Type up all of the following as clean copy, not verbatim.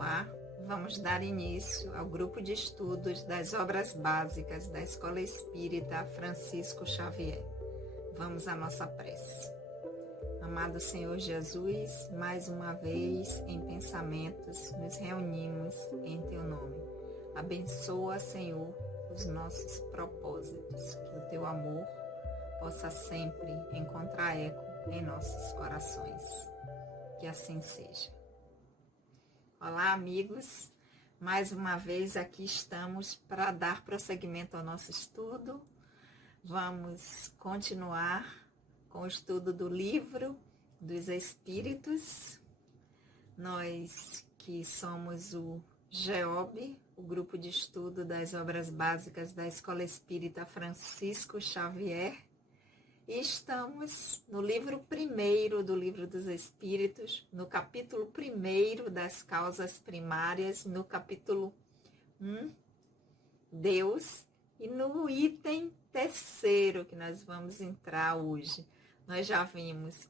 Olá, vamos dar início ao grupo de estudos das obras básicas da Escola Espírita Francisco Xavier. Vamos à nossa prece. Amado Senhor Jesus, mais uma vez em pensamentos nos reunimos em Teu nome. Abençoa, Senhor, os nossos propósitos, que o Teu amor possa sempre encontrar eco em nossos corações. Que assim seja. Olá, amigos. Mais uma vez aqui estamos para dar prosseguimento ao nosso estudo. Vamos continuar com o estudo do livro dos Espíritos. Nós que somos o GEOB, o grupo de estudo das obras básicas da Escola Espírita Francisco Xavier, e estamos no livro 1º do Livro dos Espíritos, no capítulo 1º das causas primárias, no capítulo 1, Deus, e no item 3º que nós vamos entrar hoje. Nós já vimos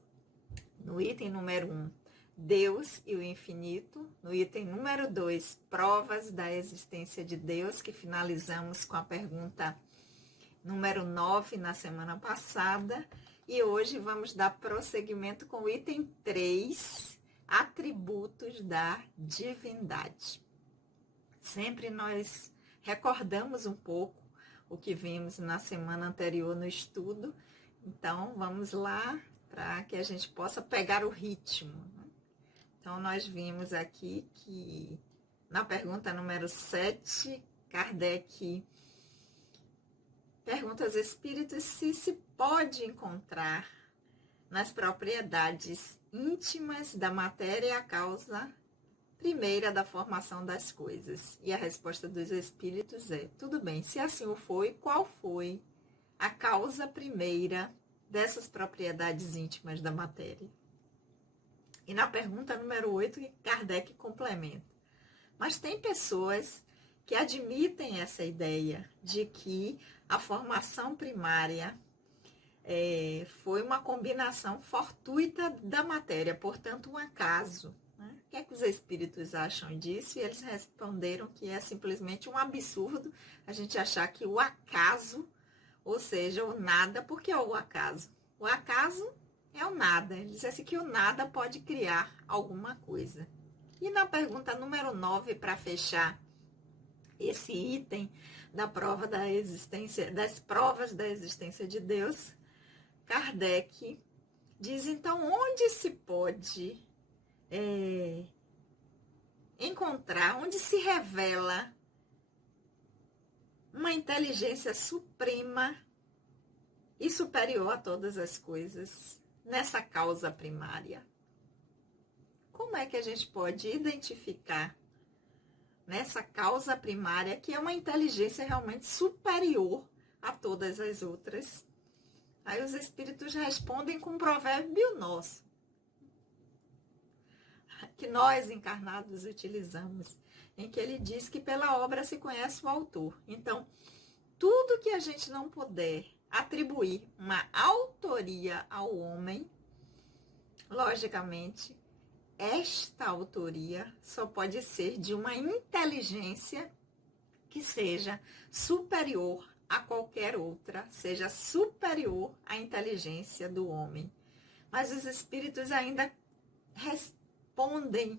no item número 1, Deus e o infinito, no item número 2, provas da existência de Deus, que finalizamos com a pergunta número 9 na semana passada, e hoje vamos dar prosseguimento com o item 3, atributos da divindade. Sempre nós recordamos um pouco o que vimos na semana anterior no estudo, então vamos lá para que a gente possa pegar o ritmo. Então nós vimos aqui que na pergunta número 7, Kardec pergunta aos espíritos se pode encontrar nas propriedades íntimas da matéria a causa primeira da formação das coisas. E a resposta dos espíritos é: tudo bem, se assim o foi, qual foi a causa primeira dessas propriedades íntimas da matéria? E na pergunta número 8, Kardec complementa: mas tem pessoas que admitem essa ideia de que a formação primária foi uma combinação fortuita da matéria, portanto, um acaso. Né? O que é que os espíritos acham disso? E eles responderam que é simplesmente um absurdo a gente achar que o acaso, ou seja, o nada, por que o acaso? O acaso é o nada. Eles dizem assim que o nada pode criar alguma coisa. E na pergunta número 9, para fechar esse item da prova da existência, das provas da existência de Deus, Kardec diz: então, onde se pode encontrar, onde se revela uma inteligência suprema e superior a todas as coisas nessa causa primária? Como é que a gente pode identificar nessa causa primária, que é uma inteligência realmente superior a todas as outras? Aí os espíritos respondem com um provérbio nosso, que nós encarnados utilizamos, em que ele diz que pela obra se conhece o autor. Então, tudo que a gente não puder atribuir uma autoria ao homem, logicamente, esta autoria só pode ser de uma inteligência que seja superior a qualquer outra, seja superior à inteligência do homem. Mas os espíritos ainda respondem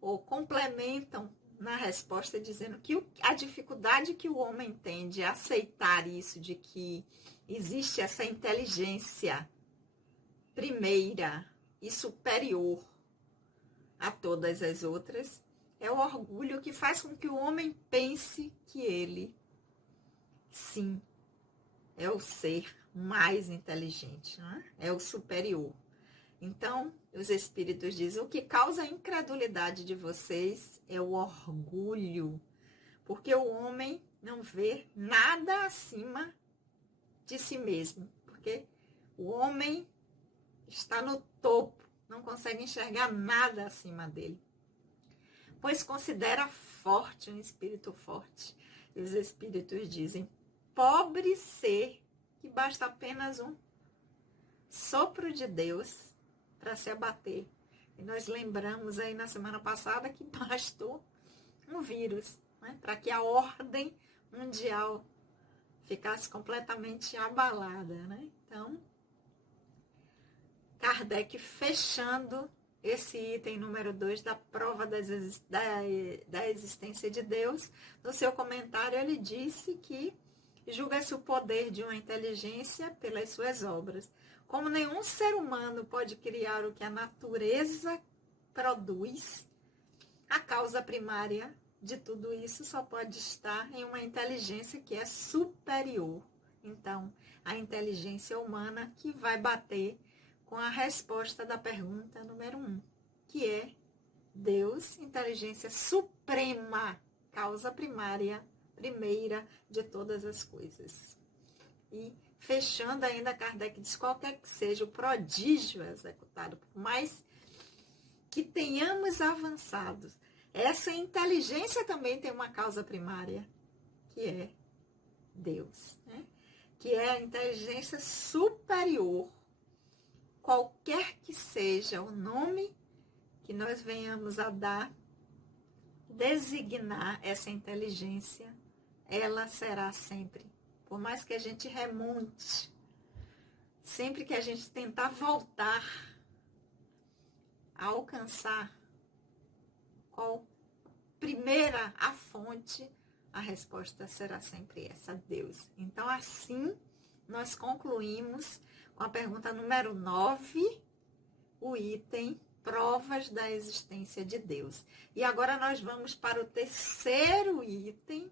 ou complementam na resposta dizendo que a dificuldade que o homem tem de aceitar isso, de que existe essa inteligência primeira e superior a todas as outras, é o orgulho que faz com que o homem pense que ele, sim, é o ser mais inteligente, né? É o superior. Então, os espíritos dizem: o que causa a incredulidade de vocês é o orgulho, porque o homem não vê nada acima de si mesmo, porque o homem está no topo, não consegue enxergar nada acima dele, pois considera forte um espírito forte. E os espíritos dizem: pobre ser que basta apenas um sopro de Deus para se abater. E nós lembramos aí na semana passada que bastou um vírus, né, para que a ordem mundial ficasse completamente abalada, né? Então, Kardec fechando esse item número 2 da prova da existência de Deus, no seu comentário ele disse que julga-se o poder de uma inteligência pelas suas obras. Como nenhum ser humano pode criar o que a natureza produz, a causa primária de tudo isso só pode estar em uma inteligência que é superior. Então, a inteligência humana que vai bater com a resposta da pergunta número 1, que é Deus, inteligência suprema, causa primária, primeira de todas as coisas. E fechando ainda, Kardec diz, qualquer que seja o prodígio executado, por mais que tenhamos avançado, essa inteligência também tem uma causa primária, que é Deus, né? Que é a inteligência superior. Qualquer que seja o nome que nós venhamos a dar, designar essa inteligência, ela será sempre, por mais que a gente remonte, sempre que a gente tentar voltar a alcançar qual primeira a fonte, a resposta será sempre essa, Deus. Então, assim, nós concluímos com a pergunta número 9, o item provas da existência de Deus. E agora nós vamos para o terceiro item,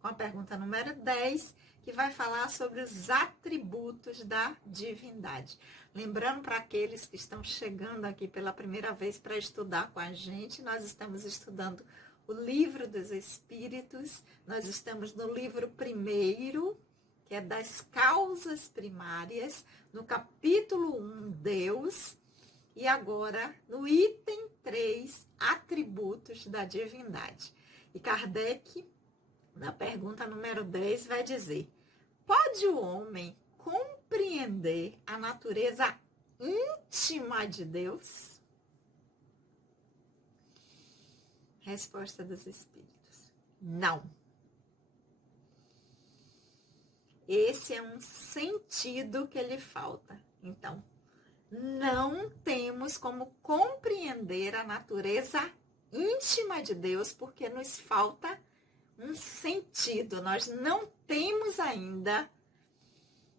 com a pergunta número 10, que vai falar sobre os atributos da divindade. Lembrando para aqueles que estão chegando aqui pela primeira vez para estudar com a gente, nós estamos estudando o Livro dos Espíritos, nós estamos no livro 1º, que é das causas primárias, no capítulo 1, Deus, e agora no item 3, atributos da divindade. E Kardec, na pergunta número 10, vai dizer, pode o homem compreender a natureza íntima de Deus? Resposta dos Espíritos, não. Esse é um sentido que lhe falta. Então, não temos como compreender a natureza íntima de Deus, porque nos falta um sentido. Nós não temos ainda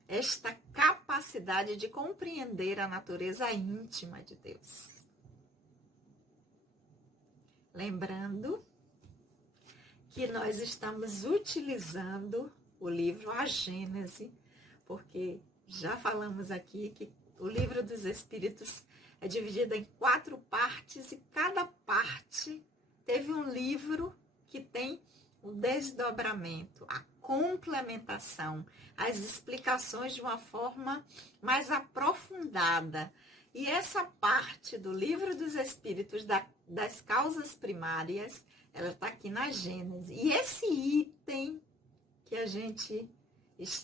esta capacidade de compreender a natureza íntima de Deus. Lembrando que nós estamos utilizando o livro A Gênese, porque já falamos aqui que o Livro dos Espíritos é dividido em 4 partes e cada parte teve um livro que tem o desdobramento, a complementação, as explicações de uma forma mais aprofundada. E essa parte do Livro dos Espíritos, das causas primárias, ela está aqui na Gênese. E esse item que a gente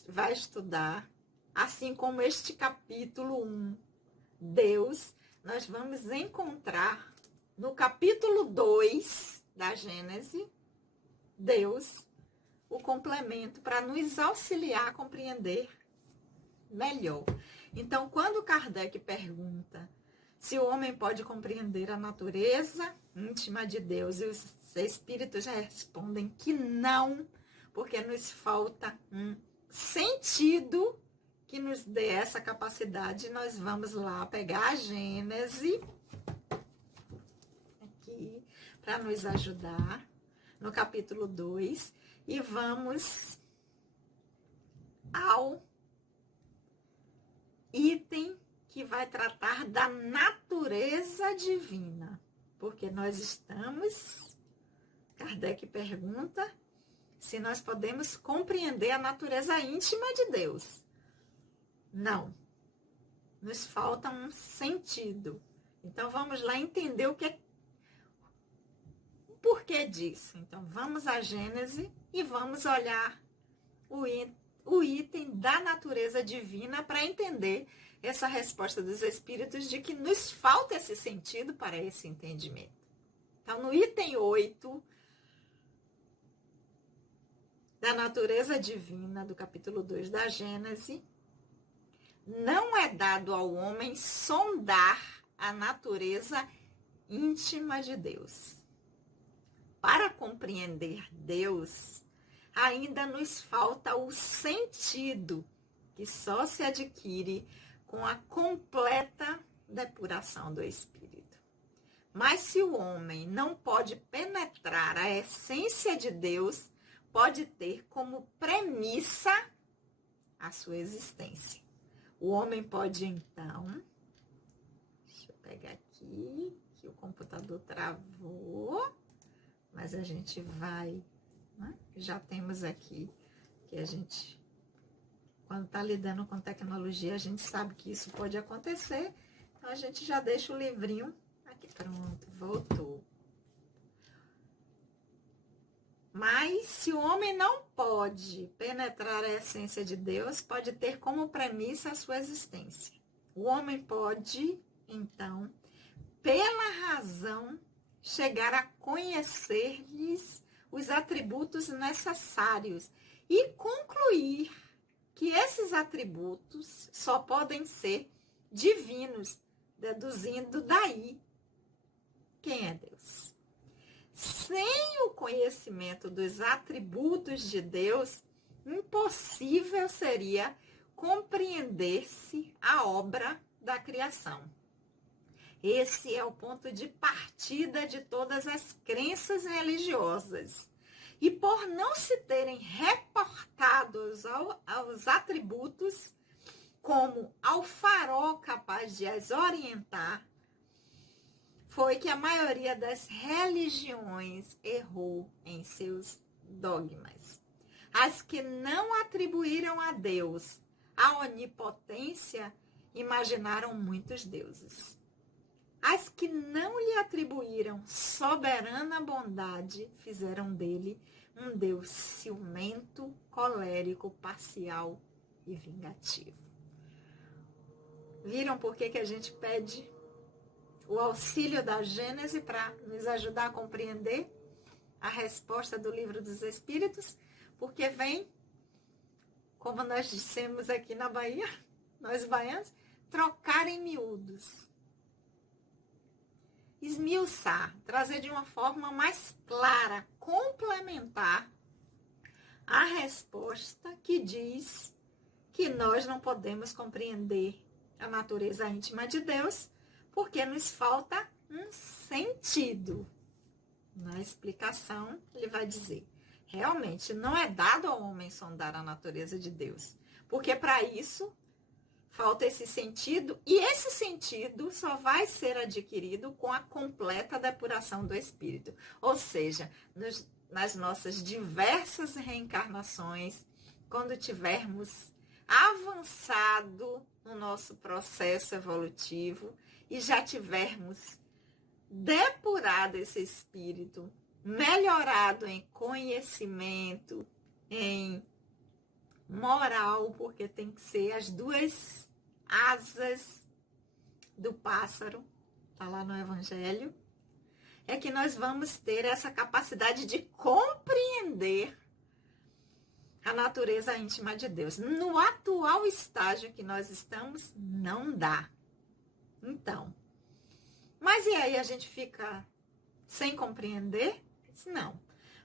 vai estudar, assim como este capítulo 1, Deus, nós vamos encontrar no capítulo 2 da Gênese, Deus, o complemento para nos auxiliar a compreender melhor. Então, quando Kardec pergunta se o homem pode compreender a natureza íntima de Deus, e os espíritos respondem que não, porque nos falta um sentido que nos dê essa capacidade. Nós vamos lá pegar a Gênese aqui para nos ajudar no capítulo 2 e vamos ao item que vai tratar da natureza divina, porque nós estamos, Kardec pergunta, se nós podemos compreender a natureza íntima de Deus. Não. Nos falta um sentido. Então, vamos lá entender o porquê disso. Então, vamos à Gênese e vamos olhar o item da natureza divina para entender essa resposta dos espíritos de que nos falta esse sentido para esse entendimento. Então, no item 8 da natureza divina, do capítulo 2 da Gênese, não é dado ao homem sondar a natureza íntima de Deus. Para compreender Deus, ainda nos falta o sentido que só se adquire com a completa depuração do espírito. Mas se o homem não pode penetrar a essência de Deus, pode ter como premissa a sua existência. O homem pode então, deixa eu pegar aqui, que o computador travou, mas a gente vai, né? Já temos aqui que a gente, quando está lidando com tecnologia, a gente sabe que isso pode acontecer, então a gente já deixa o livrinho aqui. Pronto, voltou. Mas se o homem não pode penetrar a essência de Deus, pode ter como premissa a sua existência. O homem pode, então, pela razão, chegar a conhecer-lhes os atributos necessários e concluir que esses atributos só podem ser divinos, deduzindo daí quem é Deus. Sem o conhecimento dos atributos de Deus, impossível seria compreender-se a obra da criação. Esse é o ponto de partida de todas as crenças religiosas. E por não se terem reportados aos atributos como ao farol capaz de as orientar, foi que a maioria das religiões errou em seus dogmas. As que não atribuíram a Deus a onipotência imaginaram muitos deuses. As que não lhe atribuíram soberana bondade fizeram dele um Deus ciumento, colérico, parcial e vingativo. Viram por que a gente pede o auxílio da Gênese para nos ajudar a compreender a resposta do Livro dos Espíritos? Porque vem, como nós dissemos aqui na Bahia, nós baianos, trocar em miúdos. Esmiuçar, trazer de uma forma mais clara, complementar a resposta que diz que nós não podemos compreender a natureza íntima de Deus, porque nos falta um sentido. Na explicação, ele vai dizer, realmente não é dado ao homem sondar a natureza de Deus, porque para isso falta esse sentido, e esse sentido só vai ser adquirido com a completa depuração do espírito. Ou seja, nas nossas diversas reencarnações, quando tivermos avançado no nosso processo evolutivo e já tivermos depurado esse espírito, melhorado em conhecimento, em moral, porque tem que ser as duas asas do pássaro, está lá no Evangelho, é que nós vamos ter essa capacidade de compreender a natureza íntima de Deus. No atual estágio que nós estamos, não dá. Então, mas e aí a gente fica sem compreender? Não.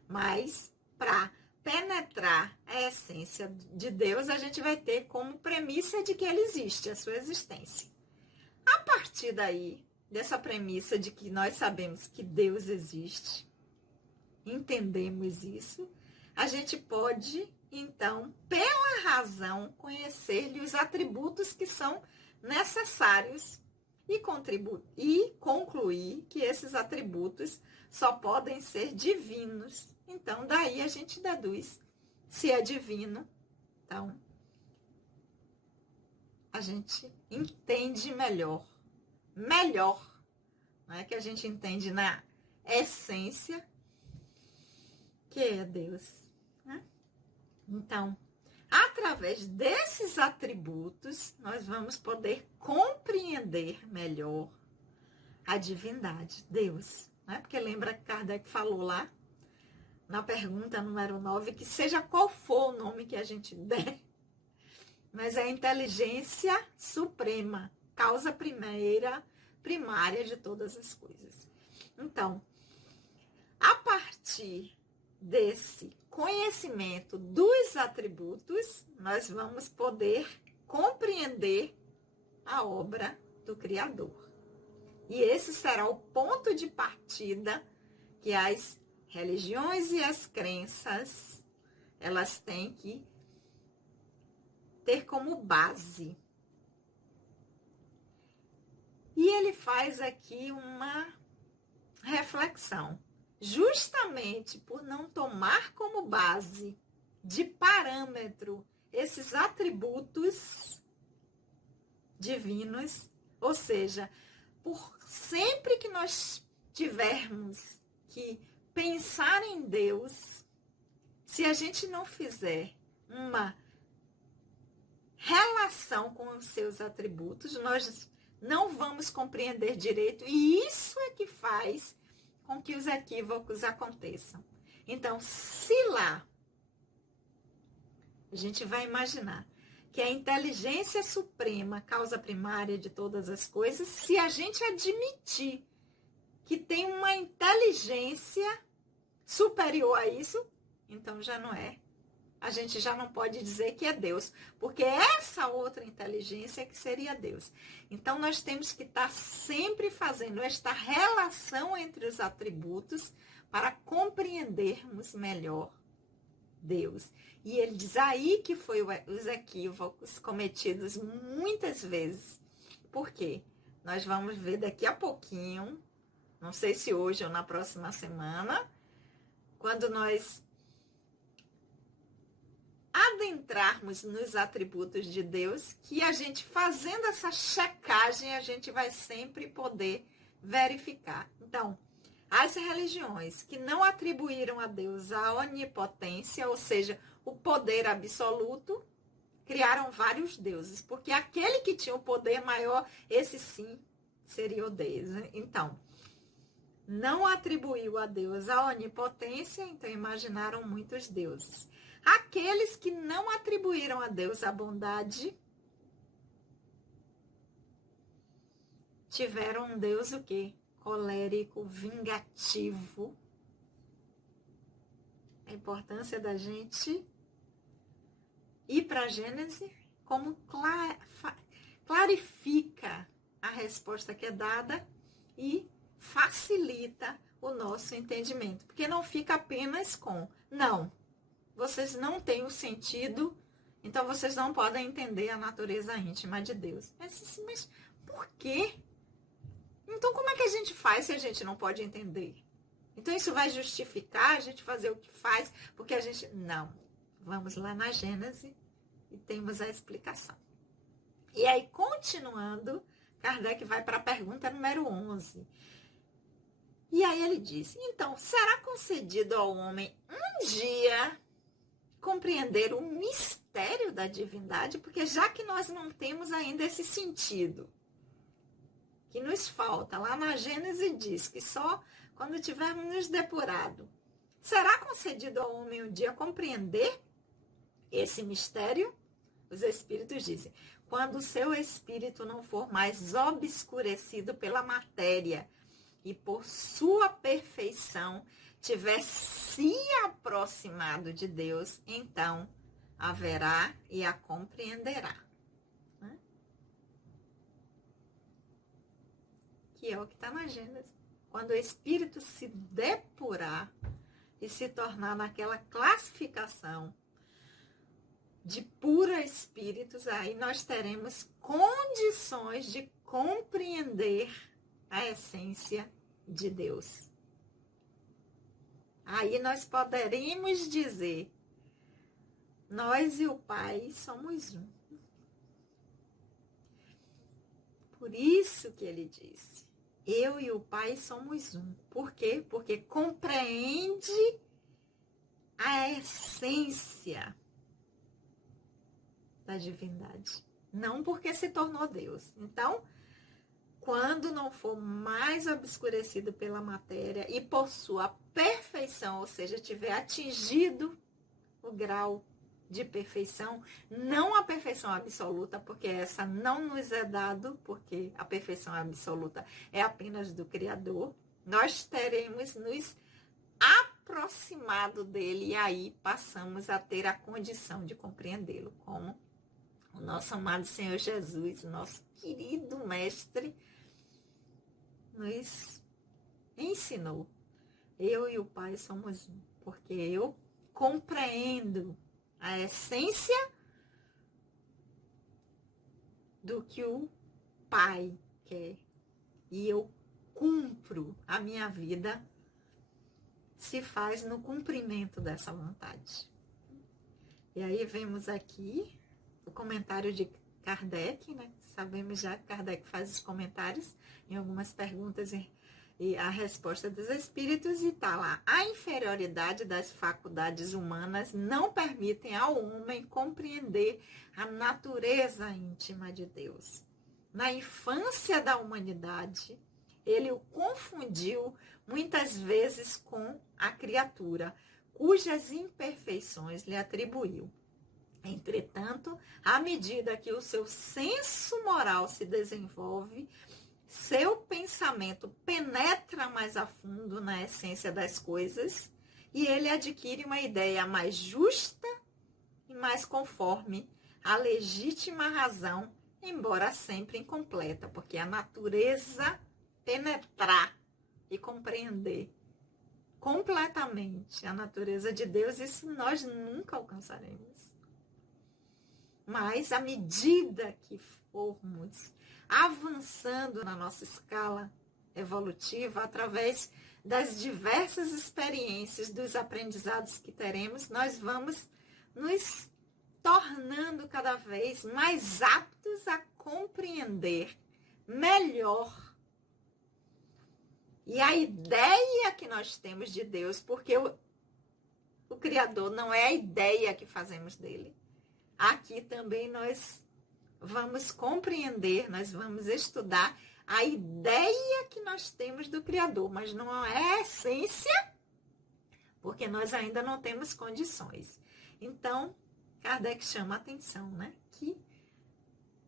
Mas para penetrar a essência de Deus, a gente vai ter como premissa de que ele existe, a sua existência. A partir daí, dessa premissa de que nós sabemos que Deus existe, entendemos isso, a gente pode, então, pela razão, conhecer-lhe os atributos que são necessários e concluir que esses atributos só podem ser divinos. Então, daí a gente deduz se é divino. Então, a gente entende melhor. Melhor. Não é que a gente entende na essência que é Deus. Né? Então, Através desses atributos, nós vamos poder compreender melhor a divindade, Deus. Né? Porque lembra que Kardec falou lá, na pergunta número 9, que seja qual for o nome que a gente der, mas é a inteligência suprema, causa primária de todas as coisas. Então, a partir desse conhecimento dos atributos, nós vamos poder compreender a obra do Criador. E esse será o ponto de partida que as religiões e as crenças, elas têm que ter como base. E ele faz aqui uma reflexão. Justamente por não tomar como base de parâmetro esses atributos divinos, ou seja, por sempre que nós tivermos que pensar em Deus, se a gente não fizer uma relação com os seus atributos, nós não vamos compreender direito, e isso é que faz com que os equívocos aconteçam. Então, se lá a gente vai imaginar que a inteligência suprema, causa primária de todas as coisas, se a gente admitir que tem uma inteligência superior a isso, então já não é. A gente já não pode dizer que é Deus, porque essa outra inteligência que seria Deus. Então, nós temos que estar sempre fazendo esta relação entre os atributos para compreendermos melhor Deus. E ele diz aí que foi os equívocos cometidos muitas vezes. Por quê? Nós vamos ver daqui a pouquinho, não sei se hoje ou na próxima semana, quando nós adentrarmos nos atributos de Deus, que a gente fazendo essa checagem, a gente vai sempre poder verificar. Então, as religiões que não atribuíram a Deus a onipotência, ou seja, o poder absoluto, criaram vários deuses, porque aquele que tinha o poder maior, esse sim seria o Deus. Então, não atribuiu a Deus a onipotência, então imaginaram muitos deuses. Aqueles que não atribuíram a Deus a bondade, tiveram um Deus o quê? Colérico, vingativo. A importância da gente ir para a Gênesis, como clarifica a resposta que é dada e facilita o nosso entendimento. Porque não fica apenas com, não, vocês não têm o sentido, então vocês não podem entender a natureza íntima de Deus. Mas por quê? Então como é que a gente faz se a gente não pode entender? Então isso vai justificar a gente fazer o que faz, porque a gente... Não. Vamos lá na Gênesis e temos a explicação. E aí, continuando, Kardec vai para a pergunta número 11. E aí ele diz, então, será concedido ao homem um dia compreender o mistério da divindade? Porque já que nós não temos ainda esse sentido que nos falta, lá na Gênesis diz que só quando tivermos nos depurado, será concedido ao homem um dia compreender esse mistério? Os espíritos dizem, quando o seu espírito não for mais obscurecido pela matéria e por sua perfeição tiver se aproximado de Deus, então haverá e a compreenderá. Né? Que é o que está na Gênesis. Quando o espírito se depurar e se tornar naquela classificação de pura espíritos, aí nós teremos condições de compreender a essência de Deus. Aí nós poderemos dizer, nós e o Pai somos um. Por isso que ele disse, eu e o Pai somos um. Por quê? Porque compreende a essência da divindade. Não porque se tornou Deus. Então, quando não for mais obscurecido pela matéria e por sua perfeição, ou seja, tiver atingido o grau de perfeição, não a perfeição absoluta, porque essa não nos é dado, porque a perfeição absoluta é apenas do Criador, nós teremos nos aproximado dele e aí passamos a ter a condição de compreendê-lo, como o nosso amado Senhor Jesus, nosso querido mestre, nos ensinou. Eu e o Pai somos um, porque eu compreendo a essência do que o Pai quer e eu cumpro a minha vida, se faz no cumprimento dessa vontade. E aí vemos aqui o comentário de Kardec, né? Sabemos já que Kardec faz os comentários em algumas perguntas e a resposta dos espíritos, e tá lá: a inferioridade das faculdades humanas não permitem ao homem compreender a natureza íntima de Deus. Na infância da humanidade, ele o confundiu muitas vezes com a criatura, cujas imperfeições lhe atribuiu. Entretanto, à medida que o seu senso moral se desenvolve, seu pensamento penetra mais a fundo na essência das coisas e ele adquire uma ideia mais justa e mais conforme à legítima razão, embora sempre incompleta, porque a natureza penetrar e compreender completamente a natureza de Deus, isso nós nunca alcançaremos. Mas à medida que formos avançando na nossa escala evolutiva, através das diversas experiências, dos aprendizados que teremos, nós vamos nos tornando cada vez mais aptos a compreender melhor. E a ideia que nós temos de Deus, porque o Criador não é a ideia que fazemos dele. Aqui também nós vamos compreender, nós vamos estudar a ideia que nós temos do Criador, mas não é a essência, porque nós ainda não temos condições. Então, Kardec chama a atenção, né, que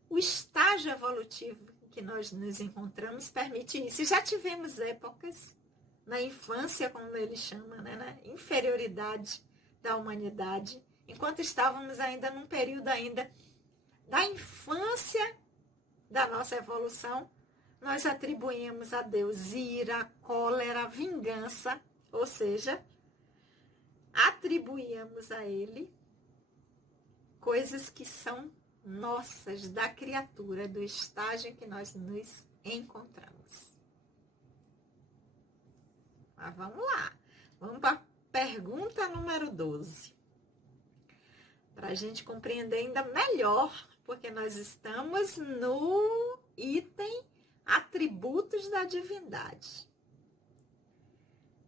o estágio evolutivo que nós nos encontramos permite isso. E já tivemos épocas na infância, como ele chama, né, na inferioridade da humanidade, enquanto estávamos ainda num período ainda da infância da nossa evolução, nós atribuímos a Deus ira, cólera, vingança, ou seja, atribuímos a ele coisas que são nossas, da criatura, do estágio em que nós nos encontramos. Mas vamos lá, vamos para a pergunta número 12. Para a gente compreender ainda melhor, porque nós estamos no item atributos da divindade.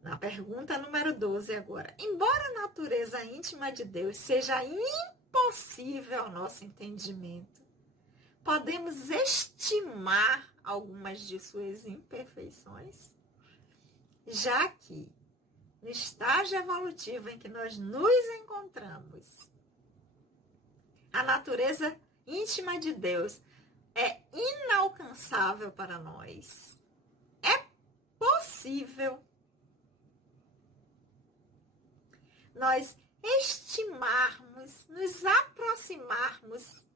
Na pergunta número 12 agora. Embora a natureza íntima de Deus seja impossível ao nosso entendimento, podemos estimar algumas de suas imperfeições, já que no estágio evolutivo em que nós nos encontramos, a natureza íntima de Deus é inalcançável para nós. É possível nós estimarmos, nos aproximarmos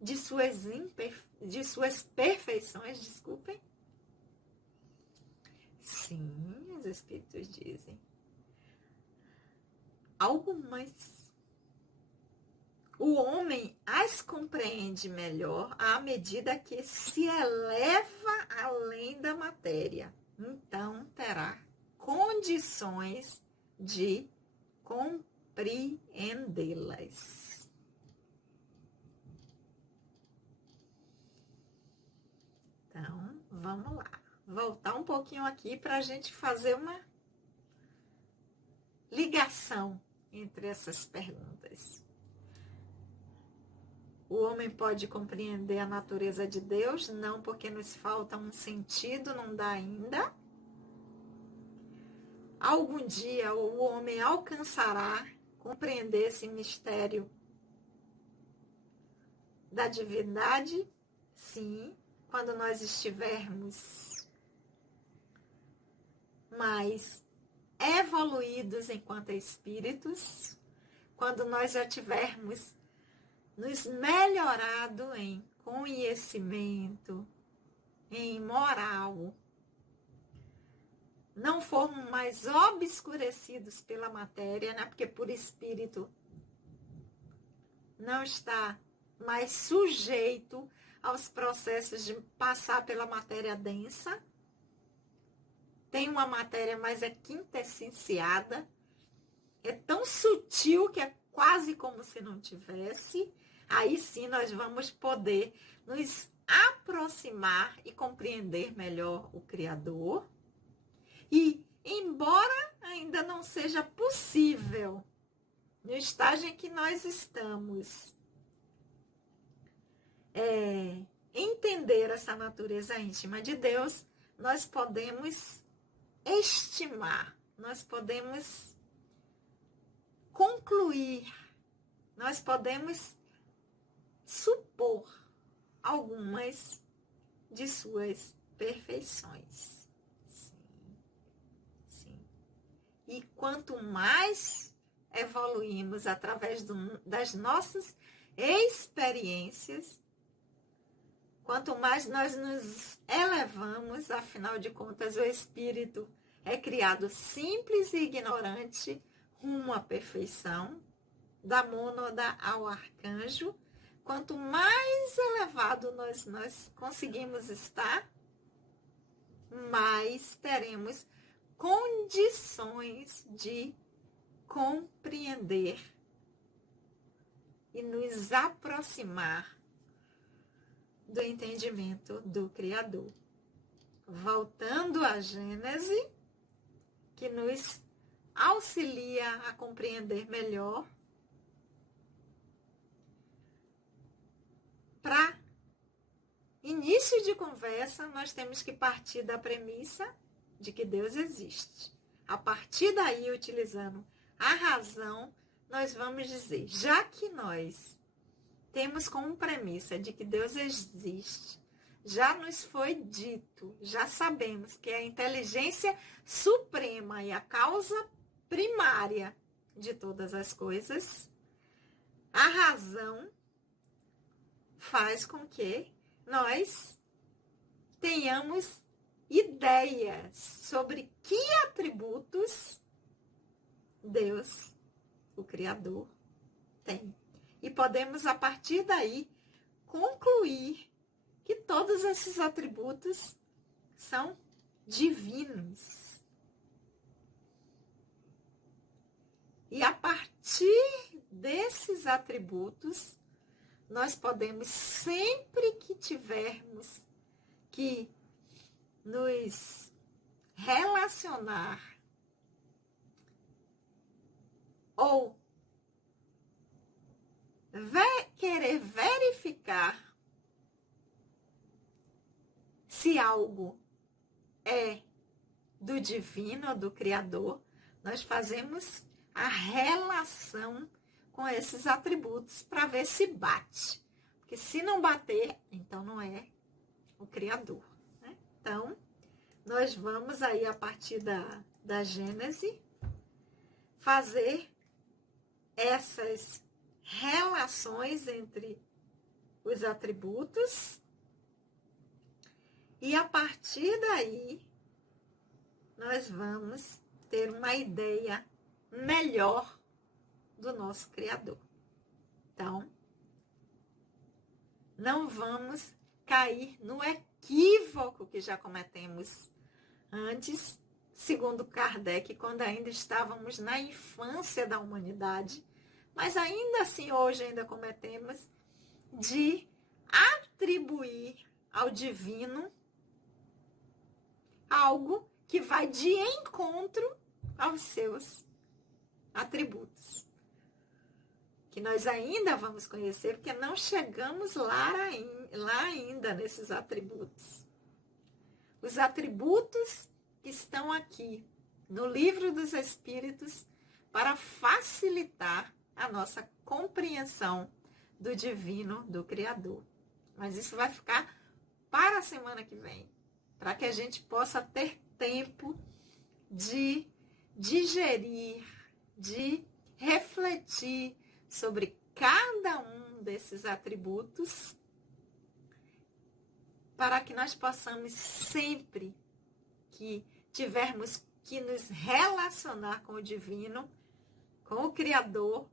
de suas perfeições, desculpem? Sim, os Espíritos dizem. Algumas. O homem as compreende melhor à medida que se eleva além da matéria. Então, terá condições de compreendê-las. Então, vamos lá. Voltar um pouquinho aqui para a gente fazer uma ligação entre essas perguntas. O homem pode compreender a natureza de Deus? Não, porque nos falta um sentido, não dá ainda. Algum dia o homem alcançará compreender esse mistério da divindade? Sim, quando nós estivermos mais evoluídos enquanto espíritos, quando nós já tivermos nos melhorado em conhecimento, em moral, não formos mais obscurecidos pela matéria, né? Porque por espírito não está mais sujeito aos processos de passar pela matéria densa. Tem uma matéria mais quintessenciada, é tão sutil que é quase como se não tivesse. Aí sim nós vamos poder nos aproximar e compreender melhor o Criador. E, embora ainda não seja possível, no estágio em que nós estamos, entender essa natureza íntima de Deus, nós podemos estimar, nós podemos concluir, nós podemos supor algumas de suas perfeições. Sim. E quanto mais evoluímos através das nossas experiências, quanto mais nós nos elevamos, afinal de contas, o espírito é criado simples e ignorante rumo à perfeição, da mônada ao arcanjo. Quanto mais elevado nós conseguimos estar, mais teremos condições de compreender e nos aproximar do entendimento do Criador. Voltando à Gênese, que nos auxilia a compreender melhor, para início de conversa, nós temos que partir da premissa de que Deus existe. A partir daí, utilizando a razão, nós vamos dizer, já que nós temos como premissa de que Deus existe, já nos foi dito, já sabemos que é a inteligência suprema e a causa primária de todas as coisas, a razão faz com que nós tenhamos ideias sobre que atributos Deus, o Criador, tem. E podemos, a partir daí, concluir que todos esses atributos são divinos. E a partir desses atributos, nós podemos, sempre que tivermos que nos relacionar ou querer verificar se algo é do divino, do Criador, nós fazemos a relação com esses atributos para ver se bate. Porque se não bater, então não é o Criador, né? Então, nós vamos aí, a partir da Gênese, fazer essas relações entre os atributos e, a partir daí, nós vamos ter uma ideia melhor do nosso Criador. Então, não vamos cair no equívoco que já cometemos antes, segundo Kardec, quando ainda estávamos na infância da humanidade, mas ainda assim hoje ainda cometemos, de atribuir ao divino algo que vai de encontro aos seus atributos. que nós ainda vamos conhecer, porque não chegamos lá ainda nesses atributos. Os atributos que estão aqui no Livro dos Espíritos para facilitar a nossa compreensão do divino, do Criador. Mas isso vai ficar para a semana que vem, para que a gente possa ter tempo de digerir, de refletir sobre cada um desses atributos, para que nós possamos sempre que tivermos que nos relacionar com o divino, com o Criador,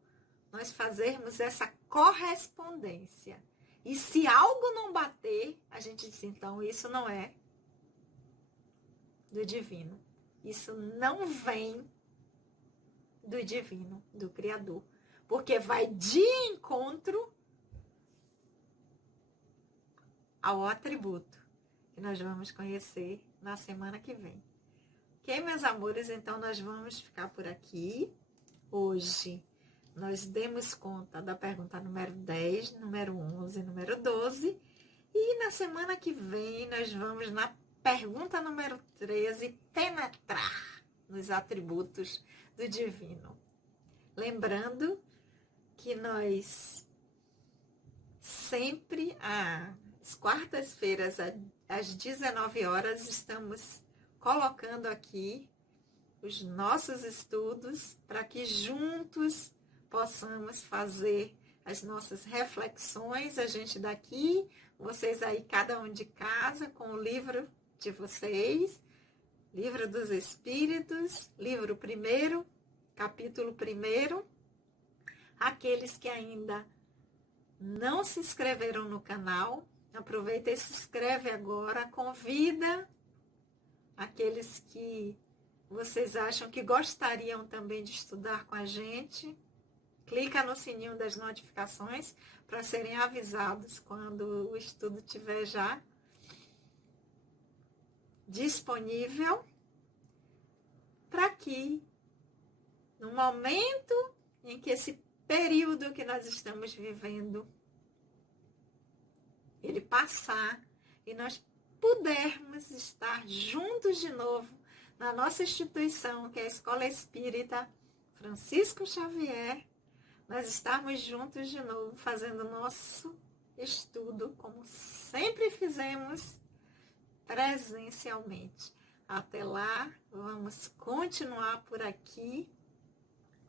nós fazermos essa correspondência. E se algo não bater, a gente diz, então, isso não é do divino. Isso não vem do divino, do Criador. Porque vai de encontro ao atributo que nós vamos conhecer na semana que vem. Ok, meus amores? Então, nós vamos ficar por aqui. Hoje, nós demos conta da pergunta número 10, número 11, número 12. E na semana que vem, nós vamos na pergunta número 13, penetrar nos atributos do divino. Lembrando que nós sempre, às quartas-feiras, às 19 horas, estamos colocando aqui os nossos estudos para que juntos possamos fazer as nossas reflexões, a gente daqui, vocês aí, cada um de casa, com o livro de vocês, Livro dos Espíritos, livro 1º, capítulo 1º. Aqueles que ainda não se inscreveram no canal, aproveita e se inscreve agora, convida aqueles que vocês acham que gostariam também de estudar com a gente, clica no sininho das notificações para serem avisados quando o estudo estiver já disponível, para que no momento em que esse período que nós estamos vivendo ele passar e nós pudermos estar juntos de novo na nossa instituição, que é a Escola Espírita Francisco Xavier, nós estarmos juntos de novo fazendo nosso estudo como sempre fizemos presencialmente. Até lá, vamos continuar por aqui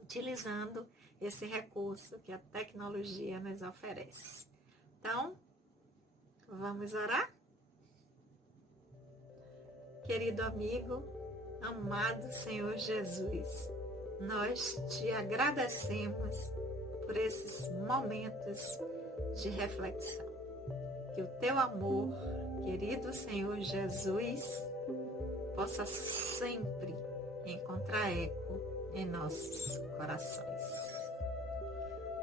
utilizando esse recurso que a tecnologia nos oferece. Então, vamos orar? Querido amigo, amado Senhor Jesus, nós te agradecemos por esses momentos de reflexão. Que o teu amor, querido Senhor Jesus, possa sempre encontrar eco em nossos corações.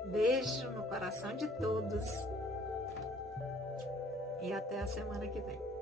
Beijo no coração de todos e até a semana que vem.